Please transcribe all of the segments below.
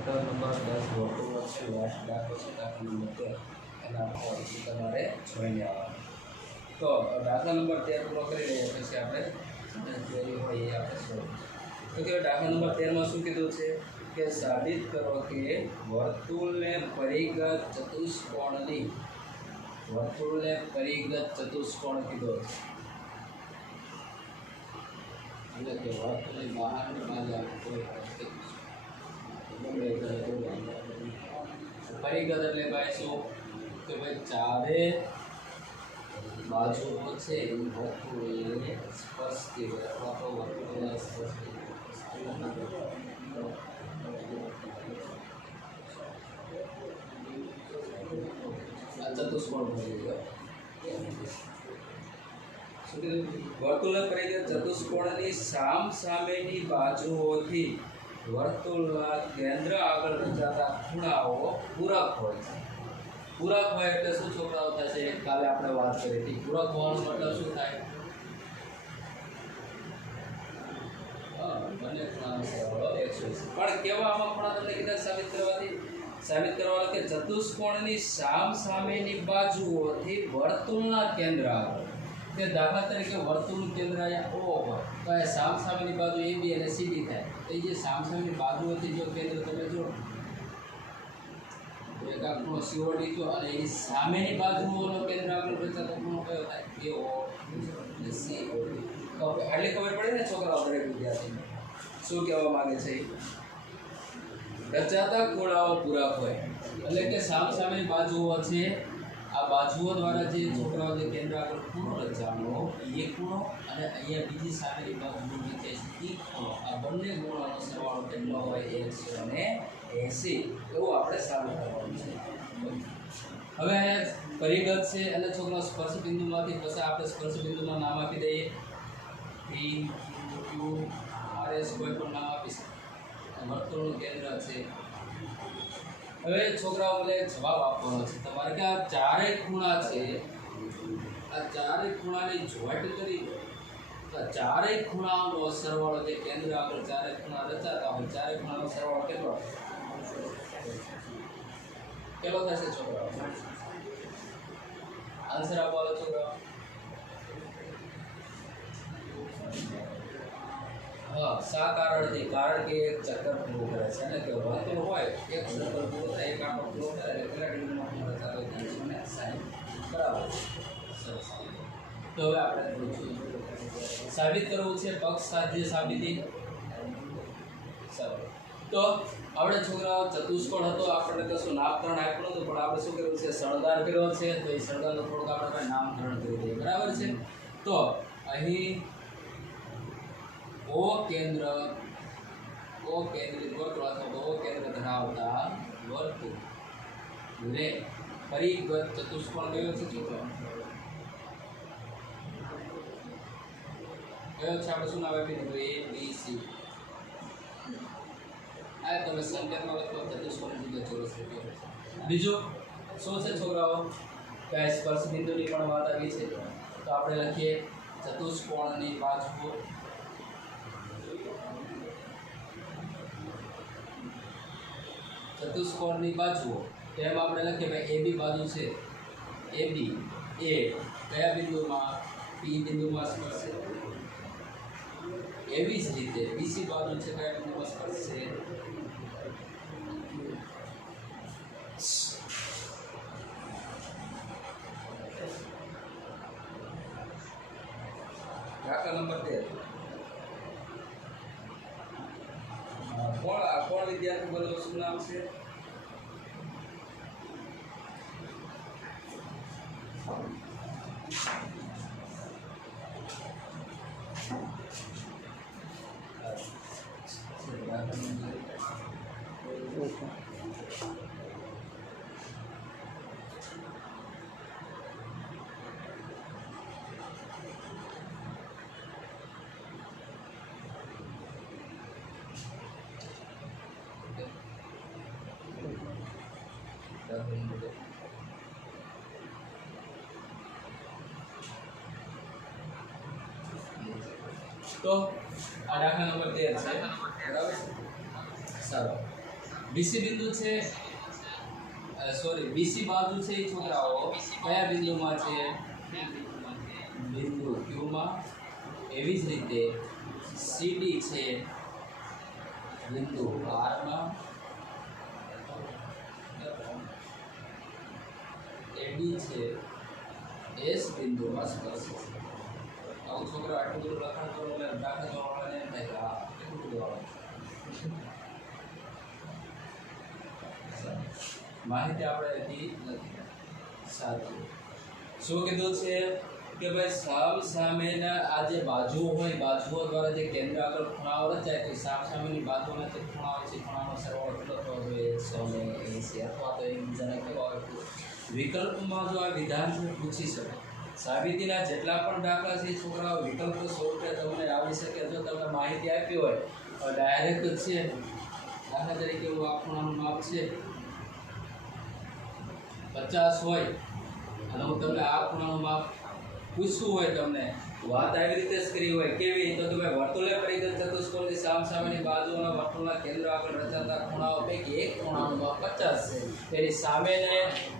Chapter number 10 વર્તુળ છે last દાખલો છે દાખલા નંબર 13 એના પછી તમારે જોઈને આવવાનું. તો દાખલા નંબર 13 પૂરો કરી લઈએ પછી આપણે થિયરી હોય એ આપણે સોલ્વ. તો કે દાખલા નંબર 13 માં શું કીધું છે કે સાબિત કરો કે વર્તુળને પરિગત ચતુષ્કોણની ચતુષ્કોણ કીધો છે. એટલે કે વર્તુળની બહારની બાજુ આપણે કોઈ પરિગત એટલે ભાઈ શું કે ભાઈ ચારે બાજુઓ છે એ વર્તુળને સ્પર્શતી હોય અથવા તો વર્તુળને સ્પર્શતી ચતુષ્કોણ બની ગયો. વર્તુળને પરિગત ચતુષ્કોણની સામસામેની બાજુઓથી વર્તુળના કેન્દ્ર આગળ રચાતા ખૂણાઓ પૂરક હોય છે. પૂરક હોય એટલે શું છોકરાઓ થશે? કાલે આપણે વાત કરી હતી. પૂરક હોવાનો મતલબ શું થાય? બંને ખૂણાનો સરવાળો 180. પણ કેવા આમાં ખૂણા તમને કીધા સાબિત કરવાના કે ચતુષ્કોણની સામસામેની બાજુઓથી વર્તુળના કેન્દ્ર આગળ. કે દાખલા તરીકે વર્તુળનું કેન્દ્ર અહીંયા O હોય તો એ સામસામેની બાજુ AB અને CD થાય. તો એ જે સામસામેની બાજુઓથી જો કેન્દ્ર તમે જોડો એક આ ખૂણો COD થયો અને એની સામેની બાજુઓનો કેન્દ્ર આગળ રચાતો ખૂણો કયો થાય? AO અને COD. તો આટલી ખબર પડે ને છોકરાઓ દરેક વિદ્યાર્થીને શું કહેવા માંગે છે? રચાતા ખૂણાઓ પૂરક હોય એટલે કે સામસામેની બાજુઓ છે. આ બાજુઓ દ્વારા જે છોકરાઓ જે કેન્દ્ર આગળ ખૂણો રચવાનો એ ખૂણો અને અહીંયા બીજી સામેની બાજુ જે છે એ ખૂણો, આ બંને ખૂણાનો સરવાળો કેટલો હોય? 180. એવું આપણે સાબિત કરવાનું છે. હવે અહીંયા પરિગત છે એટલે છોકરાઓ સ્પર્શ બિંદુમાંથી પછી આપણે સ્પર્શ બિંદુમાં નામ આપી દઈએ. P, Q, R, S કોઈ પણ નામ આપી શકે. વર્તુળનું કેન્દ્ર છે. હવે છોકરાઓ મને જવાબ આપવાનો છે તમારે કે આ ચારેય ખૂણા છે, આ ચારેય ખૂણાની જોઈન્ટ કરી દો તો ચારેય ખૂણાઓનો સરવાળો જે કેન્દ્ર આગળ ચારેય ખૂણા રચાતા હોય ચારેય ખૂણાનો સરવાળો કેટલો થશે છોકરાઓ? આન્સર આપવાનો છોકરાઓ. હા, શા કારણથી? કારણ કે એક ચક્કર પૂરું કરે છે અને કે વર્તુળ હોય એક સર્કલ પૂરો થાય એક આંકડો પૂરો થાય એટલે કેટલા ડિગ્રીનો ખૂણો રચાતો 360 બરાબર. સરસ. તો હવે આપણે સાબિત કરવું છે પક્ષ સાધ્ય સાબિતી. સરસ. તો આપણે છોકરાઓ ચતુષ્કોણ હતો આપણને કશું નામકરણ આપ્યું નતું પણ આપણે શું કર્યું છે? શણગાર કર્યો છે. તો એ શણગારનું થોડુંક આપણે નામકરણ કરી દઈએ. બરાબર છે. તો અહીં O કેન્દ્રિત વર્તુળ અથવા O કેન્દ્ર ધરાવતા વર્તુળ ને પરિગત ચતુષ્કોણ કયો છે છોકરો? કયો છે? આપણે શું નામ આપી દીધું? ABC. આ તમે સંકેતમાં લખો ચતુષ્કોણ જગ્યાએ ચોરસ લખ્યો. બીજું શું છે છોકરાઓ? કે સ્પર્શ બિંદુની પણ વાત આવી છે. તો આપણે લખીએ ચતુષ્કોણની બાજુઓ ચતુષ્કોણની બાજુઓ તેમ આપણે લખીએ ભાઈ AB બાજુ છે. AB એ કયા બિંદુમાં? P બિંદુમાં સ્પર્શે. એવી જ રીતે BC બાજુ છે કયા બિંદુમાં સ્પર્શે? દાખલા નંબર 13. કોણ વિદ્યાર્થી બોલો? શું નામ છે? તો આ દાખલા નંબર 13 છે. બરાબર. સારું. બીસી બિંદુ છે બીસી બાજુ છે એ છોકરાઓ કયા બિંદુમાં છે? બિંદુ Q માં. એવી જ રીતે CD છે બિંદુ R માં. AD છે S બિંદુમાં સ્પર્શે છે. આવું છોકરા આટલું બધું લખાણ કરો એટલે દાખલા જોવાવાળાને એમ થાય કે હા કેટલું બધું આવે. માહિતી આપણે હતી નથી સાચું. શું કીધું છે કે ભાઈ સામ સામેના આ જે બાજુઓ હોય બાજુઓ દ્વારા જે કેન્દ્ર આગળ ખૂણાઓ રચાય તો સામ સામેની બાજુના જે ખૂણાઓ છે ખૂણાનો સરવાળો કેટલો થવો જોઈએ? 180 અથવા તો એકબીજાને કેવો આવે? વિકલ્પમાં જો આ વિધાન છે પૂછી શકે. સાબિતીના જેટલા પણ દાખલા છે છોકરાઓ વિકલ્પ સ્વરૂપે તમને આવી શકે. જો તમને માહિતી આપી હોય તો ડાયરેક્ટ છે દાખલા તરીકે એવું આ ખૂણાનું માપ છે 50 હોય અને હું તમને આ ખૂણાનું માપ પૂછવું હોય તમને વાત આવી રીતે જ કરી હોય કેવી તો તમે વર્તુળે પરિઘ ચતુષ્કોણની સામ સામેની બાજુઓના વર્તુળના કેન્દ્ર આગળ રચાતા ખૂણાઓ પૈકી એક ખૂણાનું માપ 50 છે. તેની સામેને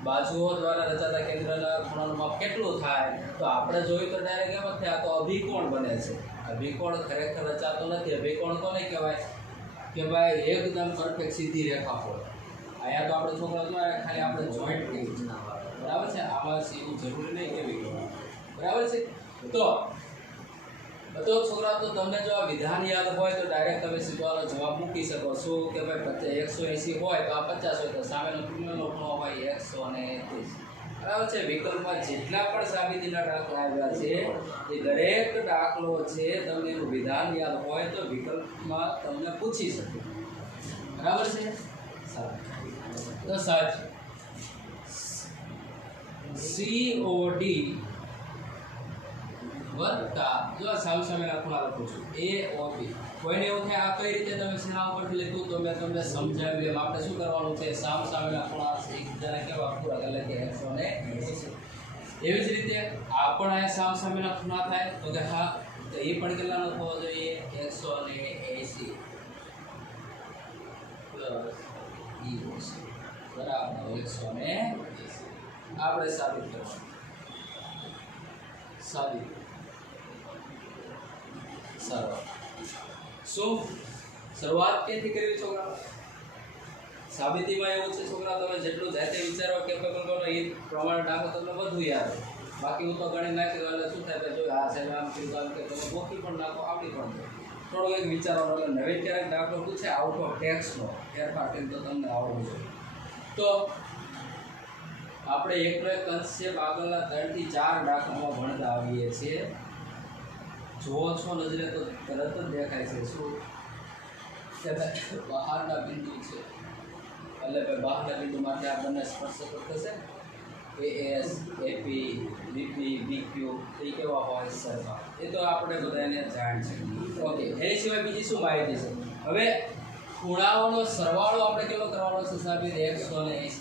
બાજુઓ દ્વારા રચાતા કેન્દ્રના ખૂણાનું માપ કેટલું થાય? તો આપણે જોયું તો ડાયરેક્ટ એમ જ થાય આ તો અભિકોણ બને છે. અભિકોણ ખરેખર રચાતો નથી. અભિકોણ કોને કહેવાય કે ભાઈ એકદમ પરફેક્ટ સીધી રેખા હોય. અહીંયા તો આપણે છોકરા જોયા ખાલી આપણે જોઈન્ટ કરી બરાબર છે. આમાં એવું જરૂરી નહીં કેવી બરાબર છે. તો છોકરા તો તમને જો આ વિધાન યાદ હોય તો ડાયરેક્ટ તમે સીધો જવાબ મૂકી શકો. શું કે ભાઈ 180 હોય તો આ 50 હોય તો સામેનો ખૂણો હોય 130 બરાબર છે. વિકલ્પમાં જેટલા પણ સાબિતીના દાખલા આવ્યા છે એ દરેક દાખલો છે તમને એનું વિધાન યાદ હોય તો વિકલ્પમાં તમને પૂછી શકે. બરાબર છે. સારું તો સાચું. COD વત્તા જો સામ સામેના ખૂણા લખું છું AOB. કોઈને એવું થાય આ કઈ રીતે તમે શેના ઉપરથી લીધું તો મેં તમને સમજાવ્યું એમ આપણે શું કરવાનું છે સામ સામેના ખૂણા એકબીજાને કેવા પૂરા એટલે કે 180. એવી જ રીતે આ પણ અહીંયા સામ સામેના ખૂણા થાય તો કે હા તો એ પણ કેટલાનો થવો જોઈએ 180 પ્લસ બરાબર 180. આપણે સાબિત કરવાનું. સાબિત શું શરૂઆત ક્યાંથી કરવી છોકરા? સાબિતીમાં એવું છે છોકરા તમે જેટલું જાતે વિચારો કે કરો એ પ્રમાણે દાખલો તમને બધું યાદ હોય. બાકી હું તો ગણી નાખ્યું એટલે શું થાય જો આ છે આમ કીધું કે તમે ગોખી પણ નાખો આવડી પણ જાય. થોડું એક વિચારવાનું એટલે નવી ક્યારેક દાખલો પૂછે આઉટ ઓફ ટેક્સનો ફેરફાર કરી તો તમને આવડવું જોઈએ. તો આપણે એકનો એક કન્સેપ્ટ આગળના 3 થી 4 દાખલામાં ભણતા આવીએ છીએ. જો છો નજરે તો તરત જ દેખાય છે શું કે બહારના બિંદુ છે એટલે કે બહારના બિંદુ માટે આ બંને સ્પર્શકો થશે AS AP BP BQ એ કેવા હોય સરખા એ તો આપણે બધાને જાણ છે. ઓકે એની સિવાય બીજી શું માહિતી છે? હવે ખૂણાઓનો સરવાળો આપણે કેવો કરવાનો છે સાબિત 180.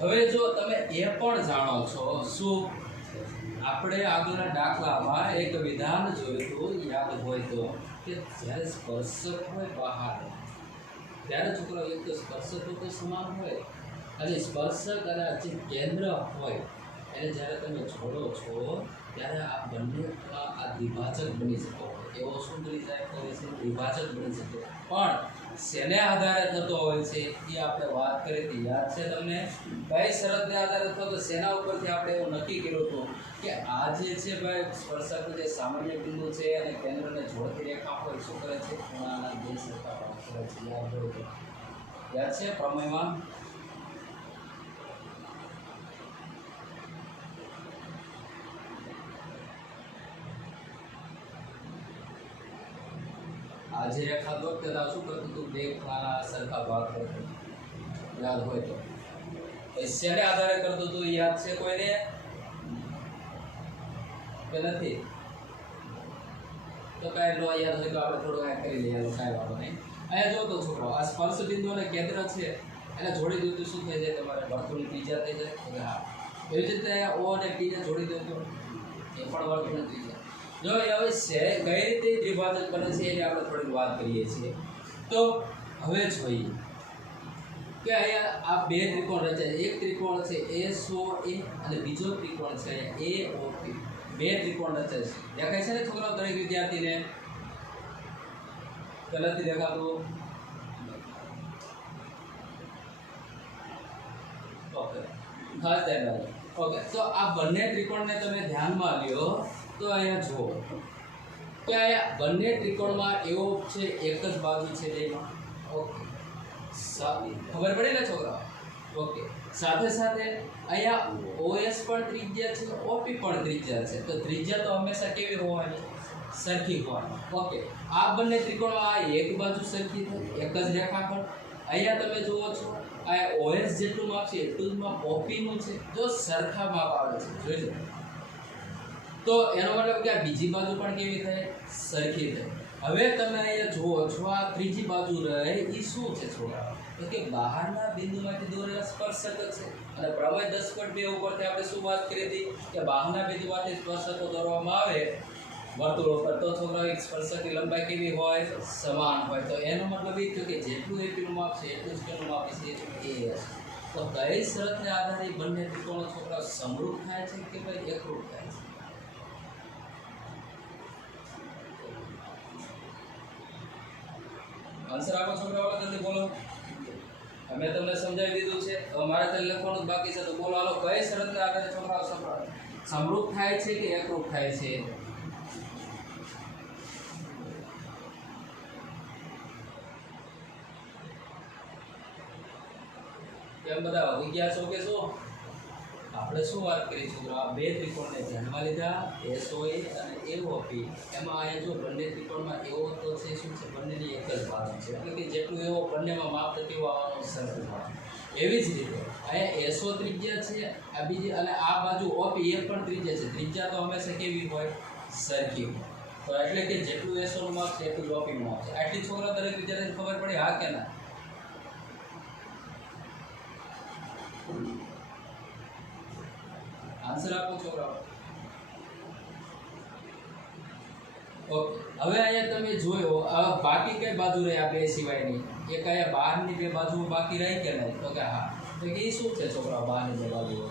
હવે જો તમે એ પણ જાણો છો શું આપણે આગળના દાખલામાં એક વિધાન જોયું યાદ હોય તો કે જ્યારે સ્પર્શક હોય બહાર ત્યારે છોકરો એક તો સ્પર્શકો તો સમાન હોય અને સ્પર્શક અને જે કેન્દ્ર હોય એને જ્યારે તમે જોડો છો ત્યારે આ બંને આ દ્વિભાજક બની શકો એવો શું બની જાય હોય છે દ્વિભાજક બની શકે. પણ શેને આધારે થતો હોય છે એ આપણે વાત કરી હતી યાદ છે તમને? કઈ શરતને આધારે થતો તો શેના ઉપરથી આપણે એવું નક્કી કર્યું હતું કે આ જે છે ભાઈ સ્પર્શક જે સામાન્ય બિંદુ છે અને કેન્દ્રને જોડતી રેખા હોય શું કરે છે ખૂણાના બે સરખા ભાગ કરે છે. યાદ હોય તો યાદ છે પ્રમેયમાં? આજે રેખા દોરતા શું કરતું હતું બે ખૂણાના સરખા ભાગ કરતું યાદ હોય તો શેને આધારે કરતું હતું યાદ છે કોઈને કે નથી? તો કાંઈ નો યાદ હોય તો આપણે થોડું કાંઈ કરી લઈએ કાંઈ વાંધો નહીં. અહીંયા જો તો છોકરો આ સ્પર્શ બિંદુ અને કેન્દ્ર છે એને જોડી દો તો શું થઈ જાય તમારે વર્તુળની ત્રિજ્યા થઈ જાય. હા એવી જ રીતે અહીંયા O અને P ને જોડી દો તો એ પણ વર્તુળની ત્રિજ્યા. જો હવે છે કઈ રીતે દ્વિભાજક બને છે એની આપણે થોડીક વાત કરીએ છીએ. તો હવે જોઈએ કે અહીંયા આ બે ત્રિકોણ રચાય, એક ત્રિકોણ છે SOA અને બીજો ત્રિકોણ છે AOP. બે ત્રિકોણ રચાય છે. દેખાય છે ને છોકરાઓ દરેક વિદ્યાર્થીને? કે નથી દેખાતું? ઓકે, ખાસ ધ્યાન રાખજો. ઓકે, તો આ બંને ત્રિકોણને તમે ધ્યાનમાં લ્યો તો અહીંયા જુઓ કે અહીંયા બંને ત્રિકોણમાં એવો છે એક જ બાજુ છે બેમાં. ઓકે, ખબર પડે ને છોકરાઓ? ઓકે, સાથે સાથે અહીંયા OS પણ ત્રિજ્યા છે, OP પણ ત્રિજ્યા છે. તો ત્રિજ્યા તો હંમેશા કેવી હોવાની? સરખી હોવાની. ઓકે, આ બંને ત્રિકોણમાં આ એક બાજુ સરખી થાય, એક જ રેખાખંડ. અહીંયા તમે જુઓ છો આ OS જેટલું માપ છે એટલું જ માપ OP નું છે. જો સરખા માપ આવે છે જોઈજો, તો એનો મતલબ કે આ બીજી બાજુ પણ કેવી થાય? સરખી થાય. હવે તમે અહીંયા જુઓ છો આ ત્રીજી બાજુ રહે એ શું છે છોકરાઓ? તો કે બહારના બિંદુમાંથી દોરેલા સ્પર્શક છે. અને પ્રમેય 10.2 ઉપરથી આપણે શું વાત કરી હતી કે બહારના બિંદુમાંથી સ્પર્શકો દોરવામાં આવે વર્તુળ ઉપર તો છોકરાઓ એક સ્પર્શકની લંબાઈ કેવી હોય? સમાન હોય. તો એનો મતલબ એ થયો કે જેટલું એપીનું માપ છે એટલું જ કેનું માપ છે એ. તો કઈ શરતને આધારે બંને ત્રિકોણો છોકરાઓ સમરૂપ થાય છે કે ભાઈ એકરૂપ થાય છે? આન્સર આપો છોકરાઓ, જલ્દી બોલો. અમે તમને સમજાવી દીધું છે, હવે મારે ખાલી લખવાનું જ બાકી છે. તો બોલો હાલો, કઈ શરતને આધારે છોકરાઓ સમરૂપ થાય છે કે એકરૂપ થાય છે? કેમ બધા વધી ગયા છો કે શું? આપણે શું વાત કરી છોકરા? બે ત્રિકોણને ધ્યાનમાં લીધા, SOA અને AOP. એમાં અહીંયા જો બંને ત્રિકોણમાં એવો તો છે શું છે? બંનેની એક જ બાજુ છે, એટલે કે જેટલું એવો બંનેમાં માપ થતી હોવાનું સરખું હોય. એવી જ રીતે અહીંયા SO ત્રિજ્યા છે આ બીજી, અને આ બાજુ OP એ પણ ત્રિજ્યા છે. ત્રિજ્યા તો હંમેશા કેવી હોય? સરખી હોય. તો એટલે કે જેટલું SO નું માપ છે એટલું જ OP નું માપ છે. આટલી છોકરા દરેક વિદ્યાર્થીને ખબર પડી? હા કે ના? આન્સર આપો છોકરાઓ. ઓકે, હવે અહીંયા તમે જોયો બાકી કઈ બાજુ રહી આ બે સિવાયની? એક અહીંયા બહારની બે બાજુઓ બાકી રહી કે નહીં? તો કે હા. તો કે એ શું છે છોકરાઓ? બહારની બે બાજુઓ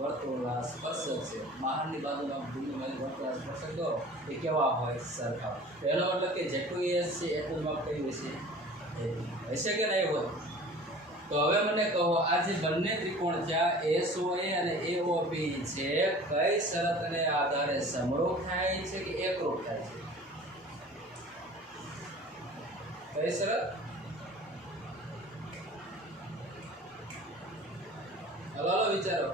વર્તુળના સ્પર્શક છે. બહારની બાજુના બિંદુમાંથી વર્તુળના સ્પર્શક દો એ કેવા હોય? સરખા. તો એનો મતલબ કે જેટલું S છે એટલું માપ કયું હશે? હશે કે નહીં હોય? તો હવે મને કહો, આ જે બંને ત્રિકોણ છે SOA અને AOP છે, કઈ શરતને આધારે સમરૂપ થાય છે કે એકરૂપ થાય છે? કઈ શરત? હલો વિચારો.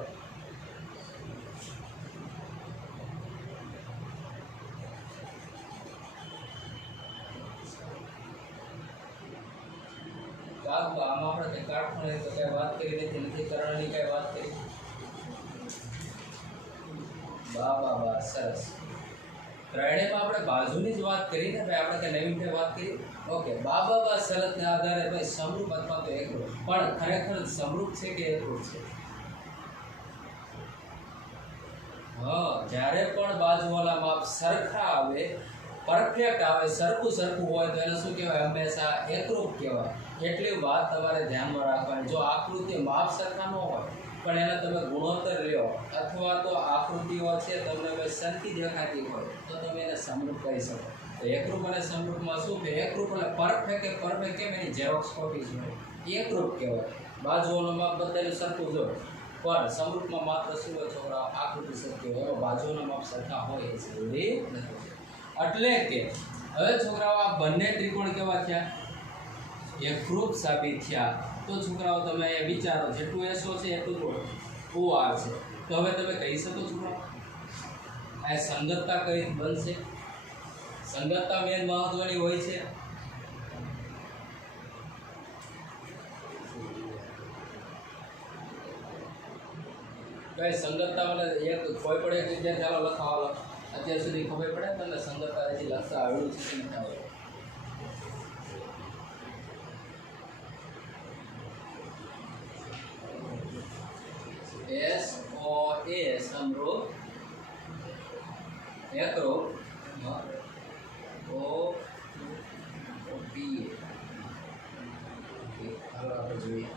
આમાં આપણે કાટખૂણે તો કઈ વાત કરી નથી કરવાની, કઈ વાત કરી? વાહ, સરસ. ત્રણેયમાં આપણે બાજુની જ વાત કરી ને ભાઈ, આપણે કઈ નવીન કઈ વાત કરી? ઓકે, બા શરતને આધારે ભાઈ સમરૂપ અથવા તો એકરૂપ. પણ ખરેખર સમરૂપ છે કે એકરૂપ છે? હા, જ્યારે પણ બાજુવાળા માપ સરખા આવે, પરફેક્ટ આવે, સરખું હોય તો એને શું કહેવાય? હંમેશા એકરૂપ કહેવાય. એટલી વાત તમારે ધ્યાનમાં રાખવાની. જો આકૃતિ માપ સરખા ન હોય પણ એને તમે ગુણોત્તર લ્યો અથવા તો આકૃતિઓ છે તમને સરખી દેખાતી હોય તો તમે એને સમરૂપ કરી શકો. તો એકરૂપ અને સમરૂપમાં શું છે? એકરૂપ એટલે પરફેક્ટ કેમ? એની ઝેરોક્સ કોપી છે, એકરૂપ કહેવાય. બાજુઓનું માપ બધાનું સરખું જ હોય, પણ સમરૂપમાં માત્ર શું હોય છોકરા? આકૃતિ સરખી હોય. એમાં બાજુઓના માપ સરખા હોય એ જરૂરી નથી. એટલે કે હવે છોકરાઓ આ બંને ત્રિકોણ કેવા થયા? એકરૂપ સાબિત થયા. તો છોકરાઓ તમે અહીંયા વિચારો, જેટલું SO છે એટલું OR છે. તો હવે તમે કહી શકો છોકરાઓ આ સંગતતા કઈ બનશે? સંગતતા મેન મહત્વની હોય છે. કઈ સંગતતા મને એક કોઈ પણ એક વિદ્યાર્થી ચાલો લખાવો. અત્યાર સુધી ખબર પડે તમને સંગતતા હજી લખતા આવડ્યું છે કે નથી આવડ્યું? SOA સમરૂપ, એકરૂપ, OP. હાલો આપણે જોઈએ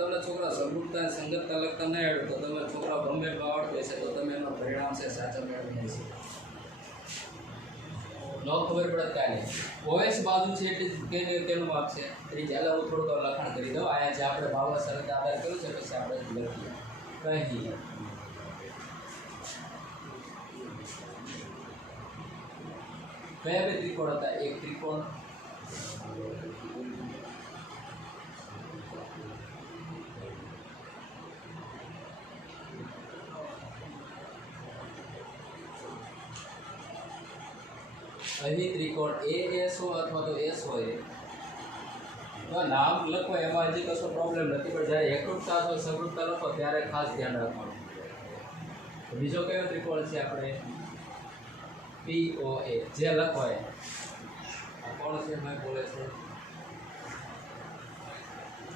તમને છોકરા સમૃદ્ધતા સંગતતા લગતા નહીં આવડે તો તમે છોકરા ગમે એટલું આવડતું હશે તો તમે એનો પરિણામ છે સાચા મેળવી નહીં શકો. ન ખબર પડે કાંઈ નહીં. ઓએસ બાજુ છે એટલે તેનું માપ છે એટલે ચાલો હું થોડુંક લખાણ કરી દઉં. આયા જે આપણે ભાવના શરત આધાર કર્યું છે પછી આપણે લખીએ કહીએ. કયા બે ત્રિકોણ હતા? એક ત્રિકોણ અહીં ત્રિકોણ ASO અથવા તો SO નામ લખો એમાં હજી કશો પ્રોબ્લેમ નથી, પણ જ્યારે એકરૂપતા અથવા સમરૂપતા લખો ત્યારે ખાસ ધ્યાન રાખવાનું. બીજો કયો ત્રિકોણ છે આપણે? POA જે લખો એ આ કોણ છે મેં બોલે છે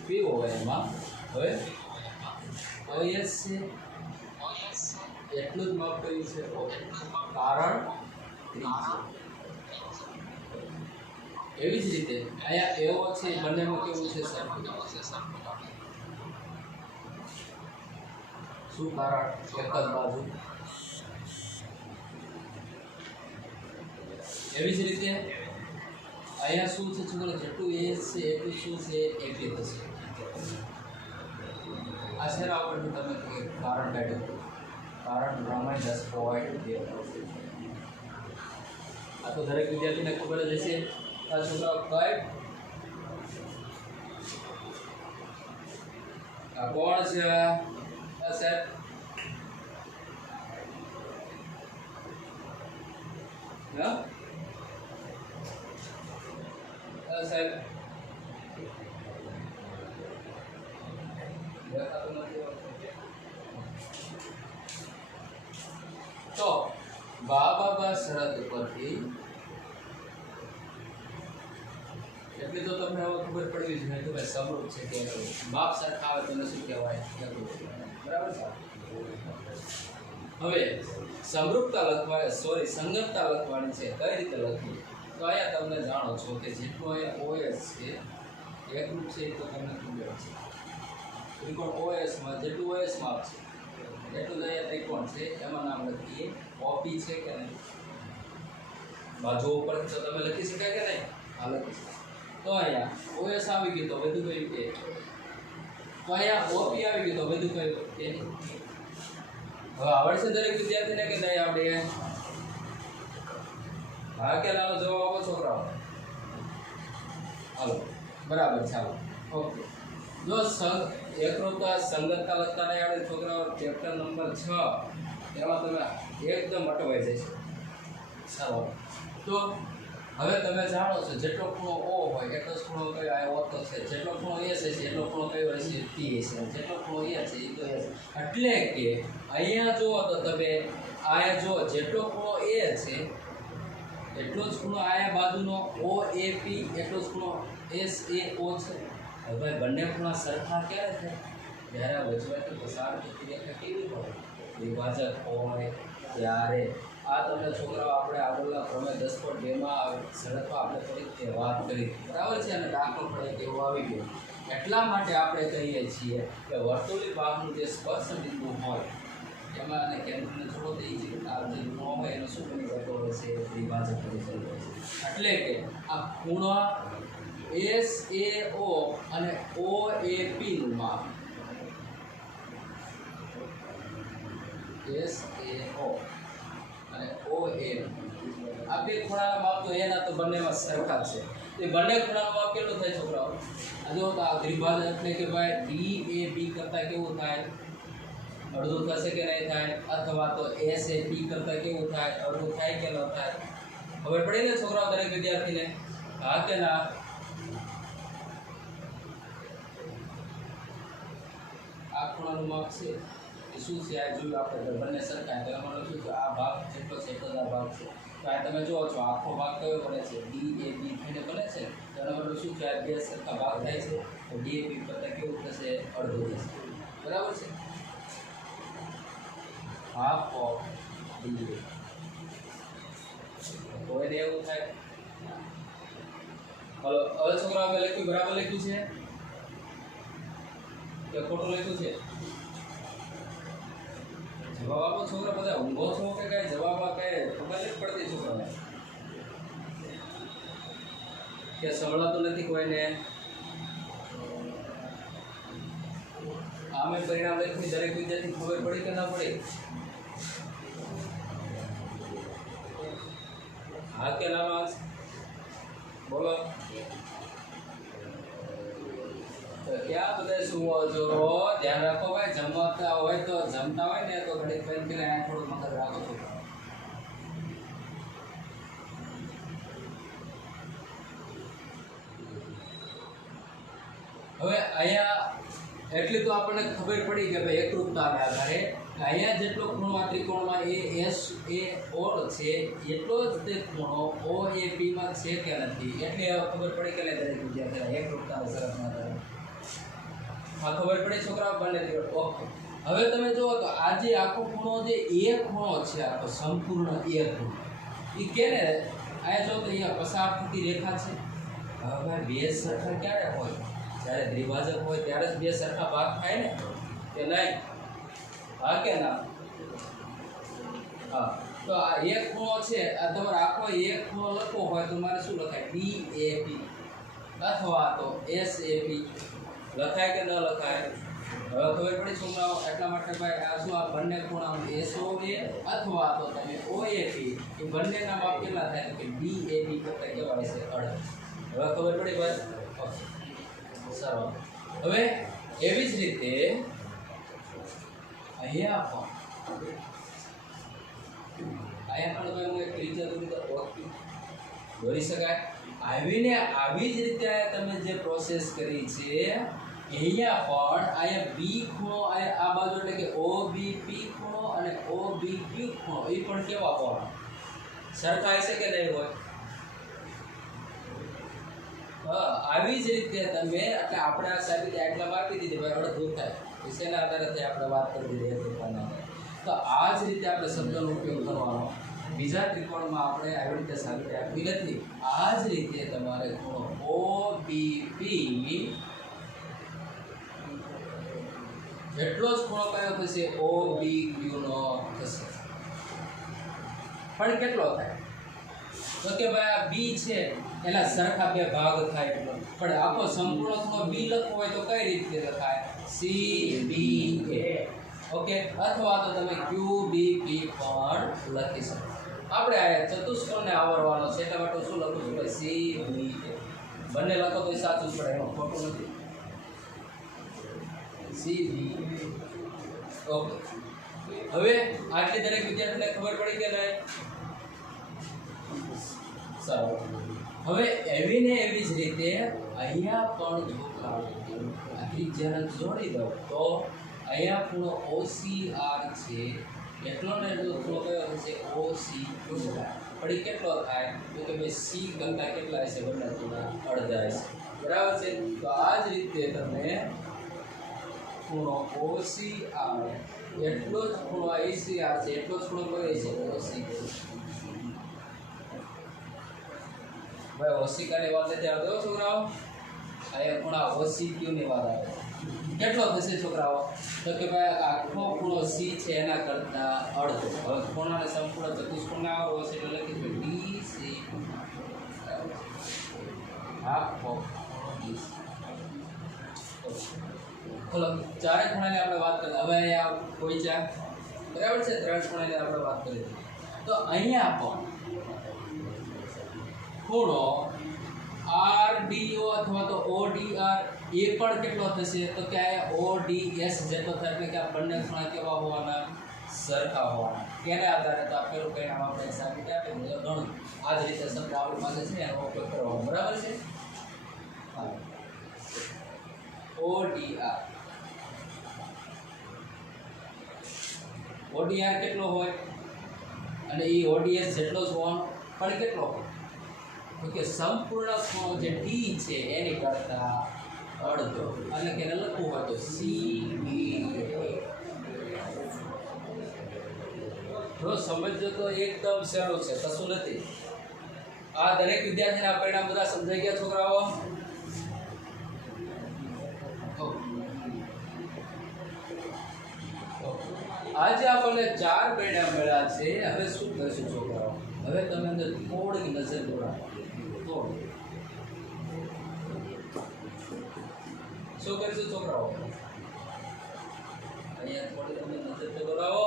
POA માં હવે OS છે એટલું જ માપ કર્યું છે કારણ ત્રિજ્યા. એવી જ રીતે અહીંયા એવો છે બંનેમાં કેવું છે સરખું? શું કારણ? એક જ બાજુ. એવી જ રીતે અહીંયા શું છે છોકરા? જેટલું AS છે એટલું શું છે? AP થશે. આ શેના ઉપરથી તમે કારણ કાઢ્યું? કારણ પ્રમાણે 10.2. આ તો દરેક વિદ્યાર્થીને ખબર જ હશે. આ છોકરાઓ કઈ આ કોણ છે? આ સાહેબ હા સાહેબ તો બાબા શરત ઉપરથી એટલી તો તમને હવે ખબર પડવી જોઈએ કે ભાઈ સમરૂપ છે કે માપ સરખા આવે તો શું કહેવાય? બરાબર છે. હવે સમરૂપતા લખવાની સંગતતા લખવાની છે. કઈ રીતે લખવી? તો અહીંયા તમને જાણો છો કે જેટલું અહીંયા OS છે એકરૂપ છે તો તમને ખબર છે. ત્રિકોણ OSમાં જેટલું OS માપ છે એટલું જ અહીંયા ત્રિકોણ છે એમાં નામ લખીએ. OP છે કે નહીં? બાજુ ઉપર તો તમે લખી શકાય કે નહીં? હા લખી શકાય. તો અહીંયા OS આવી ગયું તો બધું કયું કે? તો અહીંયા OP આવી ગયું તો બધું કયું કે? હવે આવડશે દરેક વિદ્યાર્થીને કે નહીં આવડે? હા કે ચાલો જવાબ આપો છોકરાઓ. હાલો બરાબર ચાલો ઓકે. જો એકરૂપતા સંગતતા લખતા નહીં આવડે છોકરાઓ ચેપ્ટર નંબર 6 એમાં તમે એકદમ અટવાઈ જશે. ચાલો તો હવે તમે જાણો છો જેટલો ખૂણો O હોય એટલો જ ખૂણો કયો? આ O તો છે. જેટલો ખૂણો S છે એટલો ખૂણો કયો હશે? P છે. જેટલો ખૂણો A છે એ તો S. એટલે કે અહીંયા જુઓ તો તમે અહીંયા જુઓ જેટલો ખૂણો A છે એટલો જ ખૂણો આયા બાજુનો OAP એટલો જ ખૂણો SAO છે. હવે બંને ખૂણા સરખા ક્યારે થાય? જ્યારે વચમાંથી પસાર થતી રેખા કેવી હોય? વિભાજક હોય ત્યારે. આ તમને છોકરાઓ આપણે આગળના પ્રમેય 10.2માં શરતમાં આપણે થોડીક વાત કરી બરાબર છે અને દાખલો પણ એક એવો આવી ગયો. એટલા માટે આપણે કહીએ છીએ કે વર્તુળી ભાગનું જે સ્પર્શ બિંદુ હોય એમાં અને કેન્દ્રને જોડો તો એ જે આ જે ખૂણો હોય એનો શું બની જતો હોય છે? વિભાજક બની જતો હોય છે. એટલે કે આ ખૂણો SAO અને OAP નું માપ SAO અને OAP આ બે ખૂણાના માપ તો એના તો બંનેમાં સરખા છે. એ બંને ખૂણાનું માપ કેટલું થાય છોકરાઓ? આ જો તો આ ત્રિભાજક એટલે કે ભાઈ DAB કરતાં કેવું થાય? અડધું થશે કે નહીં થાય? અથવા તો SAP કરતાં કેવું થાય? અડધું થાય કે ન થાય? ખબર પડી ને છોકરાઓ દરેક વિદ્યાર્થીને? હા કે ના? આ ખૂણાનું માપ છે એ શું છે? આ જોયું આપણે બંને સરખા તો એમાં લખ્યું કે આ ભાગ જેટલો છે એટલો જ આ ભાગ છે. તો આ તમે જુઓ છો આખો ભાગ કયો બને છે? DAB થઈને બને છે. તો એનો મતલબ શું છે? આ બે સરખા ભાગ થાય છે તો DAB કરતાં કેવું થશે? અડધું થશે. બરાબર છે? હાફ ઓફ DAB કોઈને એવું થાય? હલો હવે છોકરા આપણે લખ્યું બરાબર લખ્યું છે? કે ખોટું લખ્યું છે? જવાબ આપો છોકરા, બધા ઊંઘો છો કે કઈ જવાબ આપે ખબર નથી પડતી છોકરાને કે સંભળાતું નથી કોઈને? આમે પરિણામ લખી દરેક વિદ્યાર્થી ખબર પડી કે ના પડી? હા કે ના માર્ક્સ બોલો. તો ક્યાં બધા સુવો છો? ધ્યાન રાખો ભાઈ, જમતા હોય તો જમતા હોય ને તો ઘડીક પેન કરીને આ થોડું મગજ રાખો છો. હવે અહીંયા એટલી તો આપણને ખબર પડી કે ભાઈ એકરૂપતાના આધારે અહીંયા જેટલો ખૂણો આ ત્રિકોણમાં એ એસ એ ઓર છે એટલો જ તે ખૂણો ઓ એ પી માં છે કે નથી, એટલે ખબર પડી કે દરેક વિદ્યાર્થી એકરૂપતાના શરતના આધારે આ ખબર પડી છોકરાઓ બંને દિવસ. ઓકે, હવે તમે જુઓ તો આ જે આખો ખૂણો જે એ ખૂણો છે આખો સંપૂર્ણ એ ખૂણો એ કેને અહીંયા જો તો અહીંયા પસાર થતી રેખા છે. હવે ભાઈ બે સરખા ક્યારે હોય? જ્યારે દ્વિભાજક હોય ત્યારે જ બે સરખા ભાગ થાય ને, કે નહીં? હા કે ના? હા, તો આ એક ખૂણો છે, આ તમારે આખો એક ખૂણો લખવો હોય તો મારે શું લખાય? DAP અથવા તો SAP લખાય કે ન લખાય? હવે ખબર પડી છોકરાઓ? એટલા માટે ભાઈ આ શું આ બંને ખૂણાનું SOA અથવા તો તમે OAP એ બંનેના માપ કેટલા થાય કે DAP કરતા કેવા હશે? 18. હવે ખબર પડી ભાઈ? સારું. હવે એવી જ રીતે અહીંયા પણ હું એક ત્રિજ્યા દોરી શકાય. આવી જ રીતે તમે જે પ્રોસેસ કરી છે અહીંયા પણ અહીંયા બી ખૂણો આ બાજુ એટલે કે OBP ખૂણો અને OBQ ખૂણો એ પણ કેવા કોણ સરખા હશે કે નહીં હોય? આવી જ રીતે તમે એટલે આપણે આ સાબિતી આટલા આપી દીધી ભાઈ અડધું થાય વિશેના આધારે આપણે વાત કરી દીધી એકરૂપતાના. તો આ જ રીતે આપણે શબ્દનો ઉપયોગ કરવાનો. બીજા ત્રિકોણમાં આપણે આવી રીતે સાબિતી આપી નથી. આ જ રીતે તમારે ખૂણો OBP એટલો જ ખૂણો કયો થશે? OBQ નો થશે. પણ કેટલો થાય? તો કે ભાઈ આ બી છે એના સરખા બે ભાગ થાય એટલો. પણ આખો સંપૂર્ણ ખૂણો બી લખવો હોય તો કઈ રીતે લખાય? CBA. ઓકે, અથવા તો તમે QBP પણ લખી શકો. આપણે આ ચતુષ્કોણને આવરવાનો છે એટલા માટે શું લખું છું? CBA. બંને લખો તો સાચું જ પડે, એમાં ખોટું નથી. CBA. ઓકે, હવે આટલી દરેક વિદ્યાર્થીને ખબર પડી કે નહીં? સારું. હવે એવી ને એવી જ રીતે અહીંયા પણ જો આ ત્રિજ્યાને જોડી દો તો અહીંયા ખૂણો OCR છે એટલો ને એટલો ખૂણો કયો હશે? OCQ. પણ કેટલો થાય? તો કે ભાઈ C કરતા કેટલા હશે? બંને ખૂણા અડધા હશે. બરાબર છે? તો આ જ રીતે તમે ખૂણો OCR એટલો જ ખૂણો ACR છે એટલો જ ખૂણો કયો છે? OCQ. ભાઈ OCQ ની વાત નથી આવતો છોકરાઓ, અહીંયા ખૂણા OCQ ની વાત આવે. કેટલો થશે છોકરાઓ? તો કે ભાઈ આખો ખૂણો C છે એના કરતા અડધો. હવે ખૂણાને સંપૂર્ણ ચતુષ્કોણને આવરો છે એટલે લખીશું DC. આખો ચલો ચારે ખૂણાની આપણે વાત કરીએ. હવે અહીંયા કોઈ ચાર બરાબર છે, ત્રણ ખૂણાની આપણે વાત કરીએ. તો અહીંયા પણ ખૂણો RDO અથવા તો ODR એ પણ કેટલો થશે? તો કે આ ODS જેટલો થાય. એટલે કે આ બંને ખૂણા કેવા હોવાના? સરખા હોવાના. તેના આધારે તો આપેલું પરિણામ આપણે સાબિત આપી દીધું. ઘણું આ જ રીતે શબ્દ આપણી પાસે છે એનો ઉપયોગ કરવાનો. બરાબર છે? ODR કેટલો હોય? અને એ ODS જેટલો જ હોવાનો. પણ કેટલો હોય? તો કે સંપૂર્ણ ખૂણો જે D છે એની કરતા અડધો. અને કે લખવું હોય તો CBA. જો સમજો તો એકદમ સહેલું છે, કશું નથી. આ દરેક વિદ્યાર્થીના પરિણામ બધા સમજાઈ ગયા છોકરાઓ? આજે આપણને 4 પરિણામ મળ્યા છે. હવે શું કરશું છોકરાઓ? હવે તમે અંદર થોડીક નજર દોડાવો. થોડી શું કરીશું છોકરાઓ? અહીંયા થોડી તમે નજર દોડાવો.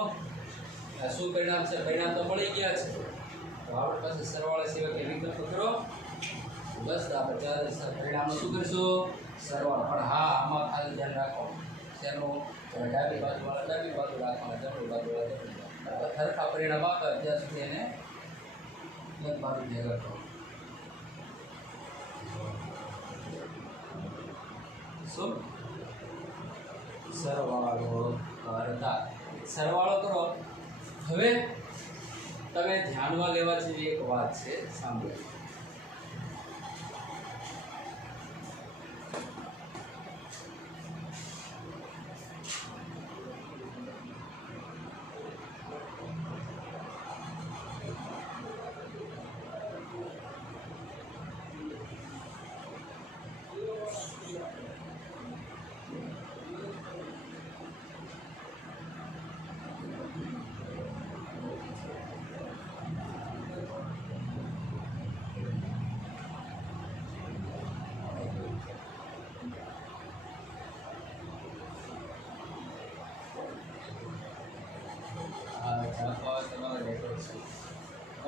આ શું પરિણામ છે? પરિણામ તો મળી ગયા છે. તો આપણી પાસે સરવાળા સિવાય કે વિકલ્પ કરો. બસ આપણે ચાર પરિણામનું શું કરીશું? સરવાળો. પણ હા, આમાં ખાલી ધ્યાન રાખો શેનું? ડાબી બાજુવાળા ડાબી બાજુ રાખવાના, જમણી બાજુવાળા જમણી બાજુ. સરખા પરિણામ આપે ત્યાં સુધી એને એક બાજુ ભેગા કરો. શું? સરવાળો કરતા. સરવાળો કરો. હવે તમે ધ્યાનમાં લેવા જેવી એક વાત છે, સાંભળો.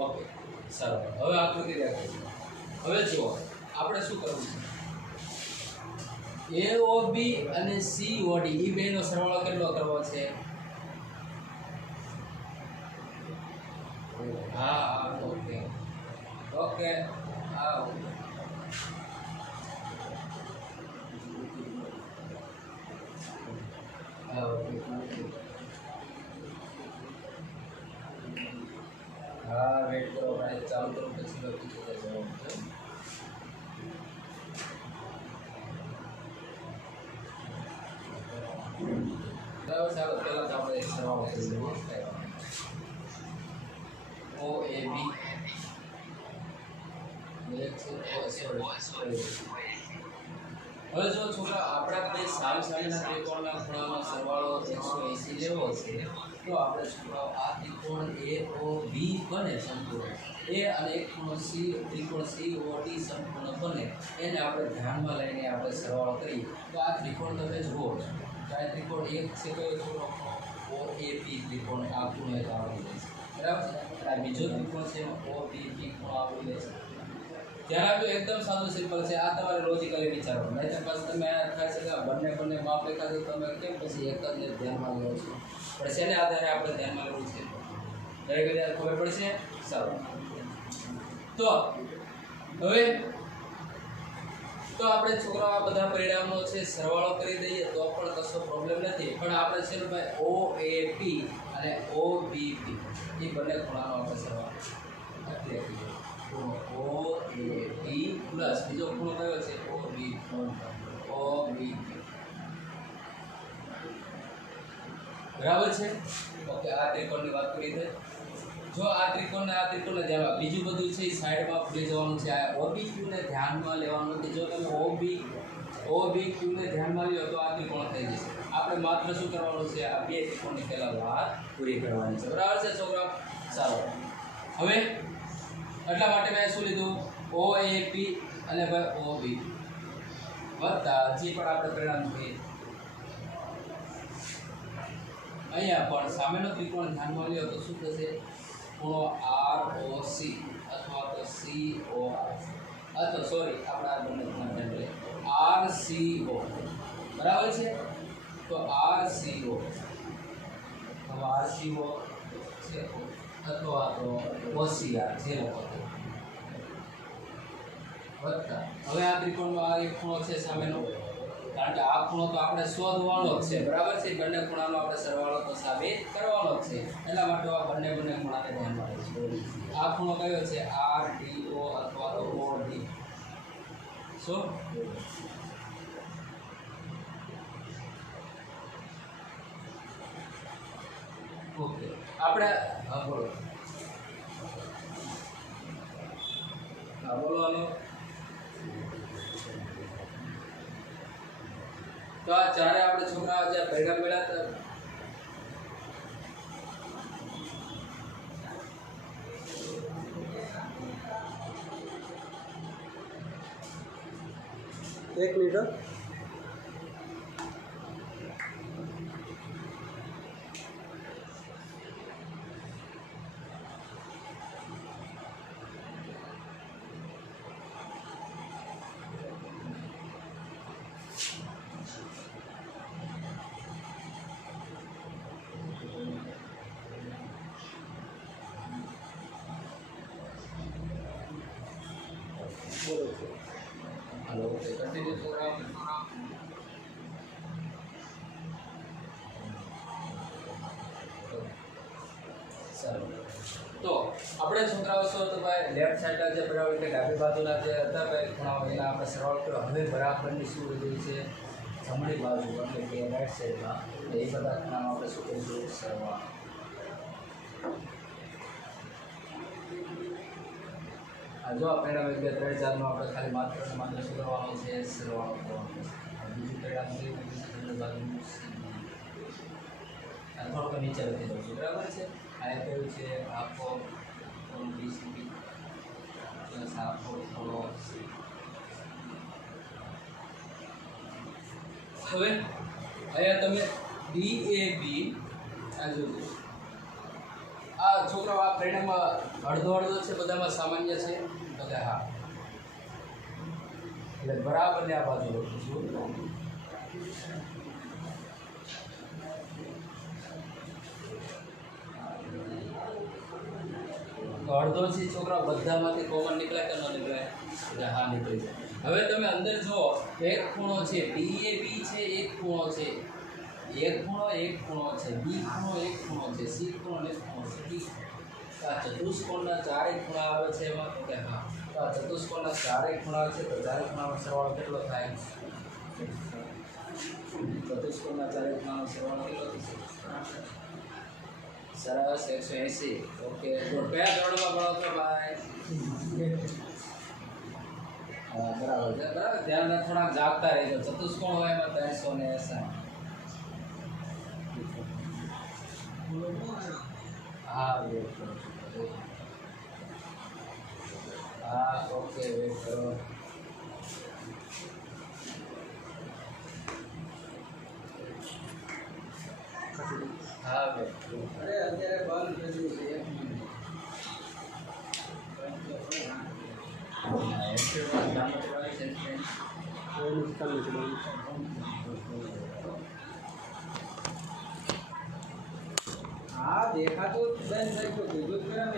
ઓકે, સારું. હવે આકૃતિ દેખાય. હવે જુઓ, આપણે શું કરવું છે? AOB અને COD એ બેનો સરવાળો કેટલો કરવો છે? હા, ઓકે ઓકે. હા, હા, વેટ કરો. આપણે ચાલુ કરો પછી લખી શકો છો. બરાબર. ચાલો પહેલા તો આપણે એક સરવાળો કરી લઈએ. OAB હવે જો છોકરા આપણા બે સામેના ત્રિકોણના ખૂણાનો સરવાળો 180 લેવો છે, તો આપણે છોકરાઓ આ ત્રિકોણ AOB બને સંપૂર્ણ, એ અને એક ખૂણો C ત્રિકોણ COD સંપૂર્ણ બને, એને આપણે ધ્યાનમાં લઈને આપણે સરવાળો કરીએ તો આ ત્રિકોણ તમે જુઓ છો. આ ત્રિકોણ એક છે કયો છોકરો? OAB ત્રિકોણ આ ખૂણો એક આવડી જાય છે, બરાબર છે. આ બીજો ત્રિકોણ છે OBB ખૂણો આવડી જાય છે. ત્યારે આપજો એકદમ સાદું સિમ્પલ છે. આ તમારે લોજિકલી વિચારવાનું. નહીં તો પાછું તમે થાય છે કે બંને માપ લખ્યા તો તમે કેમ પછી એક જ ધ્યાનમાં લો છો? પણ શેને આધારે આપણે ધ્યાનમાં લેવું છે? દરેક વિદ્યાર્થી ખબર પડશે. સારું. તો હવે તો આપણે છોકરાઓ આ બધા પરિણામો છે સરવાળો કરી દઈએ તો પણ કશો પ્રોબ્લેમ નથી. પણ આપણે છે ને ભાઈ OAP અને OBP એ બંને ખૂણાનો આપણે સરવાળો OAP પ્લસ બીજો ખૂણો કયો છે? OB. બરાબર છે. ઓકે, આ ત્રિકોણની વાત કરી દે. જો આ ત્રિકોણને ધ્યાનમાં, બીજું બધું છે એ સાઈડમાં ભૂલી જવાનું છે. આ OBQ ને ધ્યાનમાં લેવાનું નથી. જો તમે OBQ ને ધ્યાનમાં લ્યો તો આ ત્રિકોણ થઈ જશે. આપણે માત્ર શું કરવાનું છે? આ બે ત્રિકોણની પહેલા વાત પૂરી કરવાની છે. બરાબર છે છોકરાઓ? સારું. હવે એટલા માટે મેં શું લીધું? OAP અને ભાઈ OB વત્તા જે પણ આપણે પરિણામ જોઈએ અહીંયા પણ સામેનો ત્રિકોણ ધ્યાનમાં લ્યો તો શું થશે? ખૂણો ROC અથવા તો COR અથવા સોરી આપણે આ બંને ખૂણા ધ્યાન લઈએ RCO. બરાબર છે. તો RCO છે અથવા તો OCR જે લોકો વત્તા હવે આ ત્રિકોણનો આ એક ખૂણો છે સામેનો, કારણ કે આ ખૂણો તો આપણે શોધવાનો જ છે. બરાબર છે. બંને ખૂણાનો આપણે સરવાળો તો સાબિત કરવાનો જ છે. એટલા માટે આ બંને ખૂણાને ધ્યાનમાં લઈશું. આ ખૂણો કયો છે? RDO અથવા તો OD. શું? ઓકે, આપણે હા બોલો. હા બોલો. હાલો. તો આ ચારે આપણે છોકરાઓ જે પરિણામ મળ્યા હતા एक मिनट हो। हेलो कंटिन्यू प्रोग्राम સારું તો આપણે છોકરાઓ છો તો ભાઈ લેફ્ટ સાઈડના જે બરાબર એટલે ડાબી બાજુના જે હતા ભાઈ ખૂણાઓ એના આપણે સરવાળો કર્યો. હવે બરાબરની શું વધી છે જમણી બાજુ એટલે કે રાઈટ સાઈડમાં એ બધા ખૂણામાં આપણે શું કરીશું સરવાળો. જો આપણે હવે 2-3 આપણે ખાલી માત્ર શું કરવાનું છે સરવાળો કરવાનો છે. બીજું પેડા બાજુ થોડુંક નીચે લખી દઉં છું બરાબર છે. આ કયું છે આપો બીસીબી પ્લસ આપો થોડો. હવે અહીંયા તમે DAB આ જોજો. આ છોકરાઓ આ પરિણામમાં અડધો છે બધામાં સામાન્ય છે બધા. હા એટલે બરાબર ને આ બાજુ લખું છું. અડધો છે છોકરા બધામાંથી કોમન નીકળે કે ન નીકળે એટલે હા નીકળી જાય. હવે તમે અંદર જુઓ એક ખૂણો છે DAB છે એક ખૂણો છે એક ખૂણો છે બી ખૂણો એક ખૂણો છે સી ખૂણો એક ખૂણો છે ડી. આ ચતુષ્કોણના ચારેય ખૂણા આવે છે એમાં તો કે હા તો આ ચતુષ્કોણના ચારેય ખૂણા છે તો ચારેય ખૂણાનો સરવાળો કેટલો થાય? ચતુષ્કોણના ચારેય ખૂણાનો સરવાળો કેટલો થશે? સરસ 180. ઓકે તો કયા ધોરણમાં ભણો છો ભાઈ? હા બરાબર છે બરાબર. ધ્યાન થોડાક જાગતા રહેજો. ચતુષ્કોણ હોય એમાં 360. હા વેટ કરો. હા ઓકે વેટ કરો. હા વેટ કરો. અરે અત્યારે બંધ થઈ ગયું છે. હા દેખાતું બંધ થઈ ગયું.